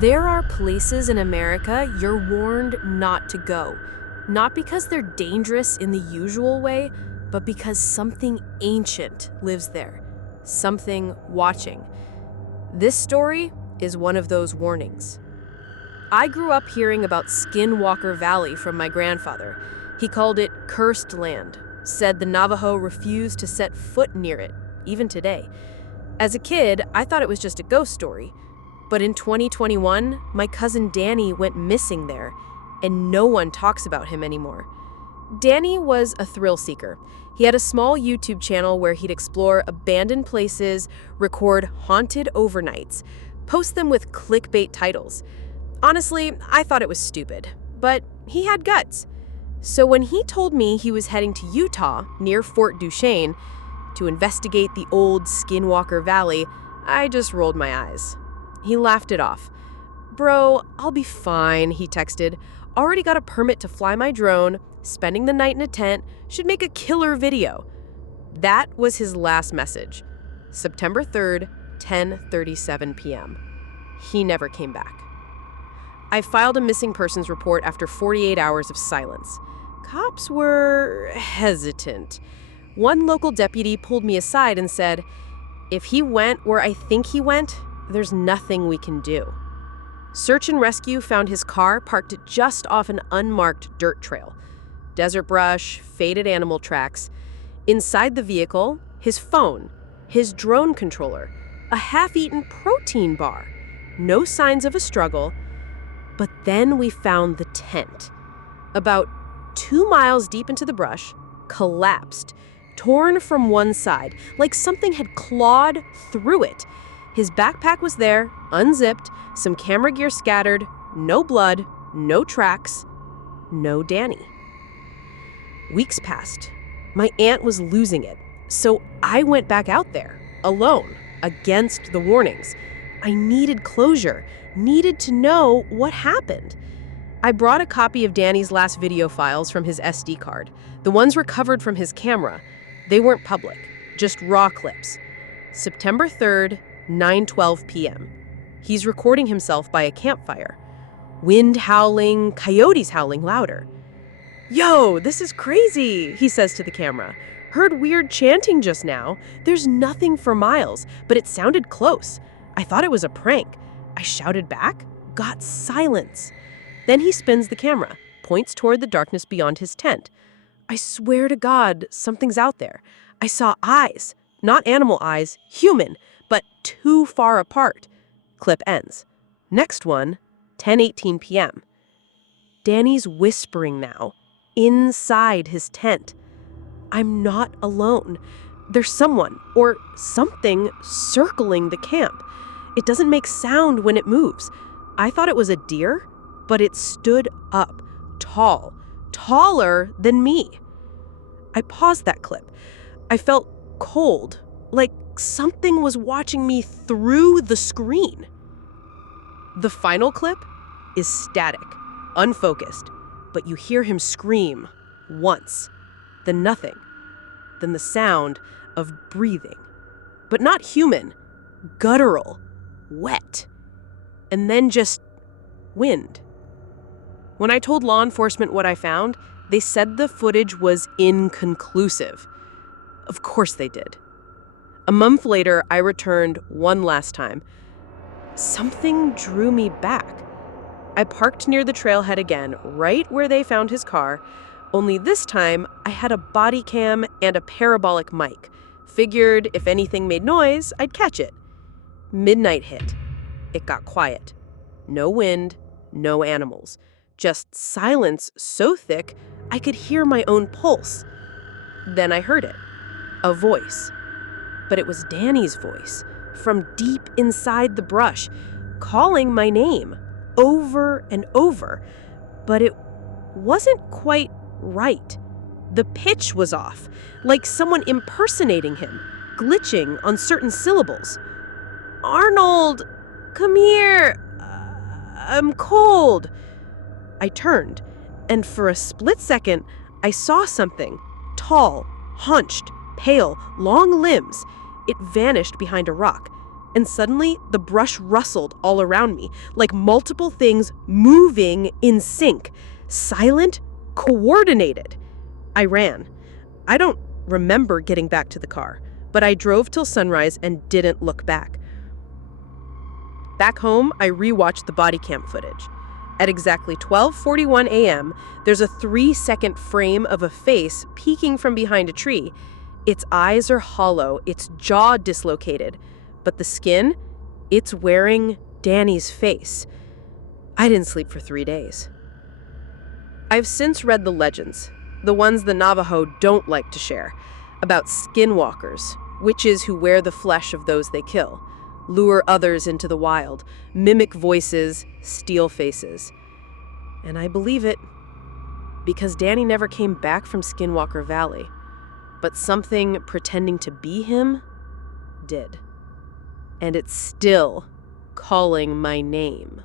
There are places in America you're warned not to go. Not because they're dangerous in the usual way, but because something ancient lives there. Something watching. This story is one of those warnings. I grew up hearing about Skinwalker Valley from my grandfather. He called it cursed land, said the Navajo refused to set foot near it, even today. As a kid, I thought it was just a ghost story. But in 2021, my cousin Danny went missing there, and no one talks about him anymore. Danny was a thrill seeker. He had a small YouTube channel where he'd explore abandoned places, record haunted overnights, post them with clickbait titles. Honestly, I thought it was stupid, but he had guts. So when he told me he was heading to Utah, near Fort Duchesne, to investigate the old Skinwalker Valley, I just rolled my eyes. He laughed it off. "Bro, I'll be fine," he texted. "Already got a permit to fly my drone, spending the night in a tent, should make a killer video." That was his last message. September 3rd, 10:37 p.m. He never came back. I filed a missing persons report after 48 hours of silence. Cops were hesitant. One local deputy pulled me aside and said, "If he went where I think he went, there's nothing we can do." Search and rescue found his car parked just off an unmarked dirt trail. Desert brush, faded animal tracks. Inside the vehicle, his phone, his drone controller, a half-eaten protein bar. No signs of a struggle. But then we found the tent. About 2 miles deep into the brush, collapsed, torn from one side, like something had clawed through it. His backpack was there, unzipped, some camera gear scattered, no blood, no tracks, no Danny. Weeks passed. My aunt was losing it, so I went back out there, alone, against the warnings. I needed closure, needed to know what happened. I brought a copy of Danny's last video files from his SD card, the ones recovered from his camera. They weren't public, just raw clips. September 3rd, 9:12 p.m. He's recording himself by a campfire. Wind howling, coyotes howling louder. "Yo, this is crazy," he says to the camera. "Heard weird chanting just now. There's nothing for miles, but it sounded close. I thought it was a prank. I shouted back, got silence." Then he spins the camera, points toward the darkness beyond his tent. "I swear to God, something's out there. I saw eyes, not animal eyes, human, but too far apart." Clip ends. Next one, 10:18 p.m. Danny's whispering now, inside his tent. "I'm not alone. There's someone or something circling the camp. It doesn't make sound when it moves. I thought it was a deer, but it stood up, tall, taller than me." I paused that clip. I felt cold, like something was watching me through the screen. The final clip is static, unfocused, but you hear him scream once, then nothing, then the sound of breathing. But not human, guttural, wet, and then just wind. When I told law enforcement what I found, they said the footage was inconclusive. Of course they did. A month later, I returned one last time. Something drew me back. I parked near the trailhead again, right where they found his car, only this time I had a body cam and a parabolic mic. Figured if anything made noise, I'd catch it. Midnight hit. It got quiet. No wind, no animals. Just silence so thick I could hear my own pulse. Then I heard it. A voice. But it was Danny's voice, from deep inside the brush, calling my name, over and over. But it wasn't quite right. The pitch was off, like someone impersonating him, glitching on certain syllables. "Arnold, come here. I'm cold." I turned, and for a split second, I saw something. Tall, hunched, pale, long limbs. It vanished behind a rock, And suddenly, the brush rustled all around me, like multiple things moving in sync. Silent, coordinated. I ran. I don't remember getting back to the car, but I drove till sunrise and didn't look back. Back home, I rewatched the body cam footage. At exactly 12:41 a.m., there's a 3-second frame of a face peeking from behind a tree. Its eyes are hollow, its jaw dislocated, but the skin, it's wearing Danny's face. I didn't sleep for 3 days. I've since read the legends, the ones the Navajo don't like to share, about skinwalkers, witches who wear the flesh of those they kill, lure others into the wild, mimic voices, steal faces. And I believe it, because Danny never came back from Skinwalker Valley, but something pretending to be him did. And it's still calling my name.